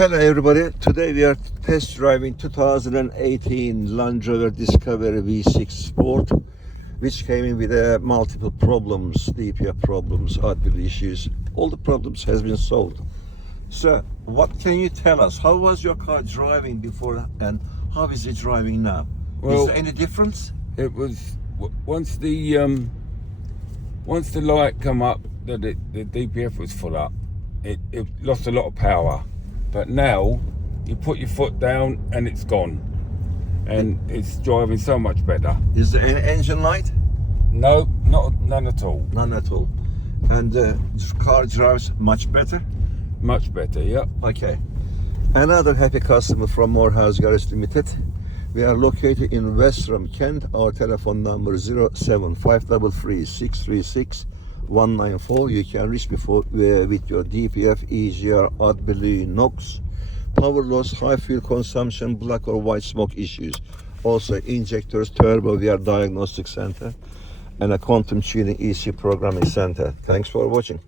Hello everybody, today we are test driving 2018 Land Rover Discovery V6 Sport, which came in with multiple problems, DPF problems, Adblue issues. All the problems has been solved. So what can you tell us? How was your car driving before and how is it driving now? Well, is there any difference? It was once the light come up that the DPF was full up, it lost a lot of power. But now you put your foot down and it's gone, and it's driving so much better. Is there any engine light? No, none at all. None at all. And the car drives much better? Much better, yeah. Okay. Another happy customer from Moorhouse Garage Limited. We are located in Westerham, Kent. Our telephone number 07533 636 194. You can reach me with your DPF, EGR, Adblue, NOx, power loss, high fuel consumption, black or white smoke issues. Also injectors, turbo, we are diagnostic center and a quantum tuning EC programming center. Thanks for watching.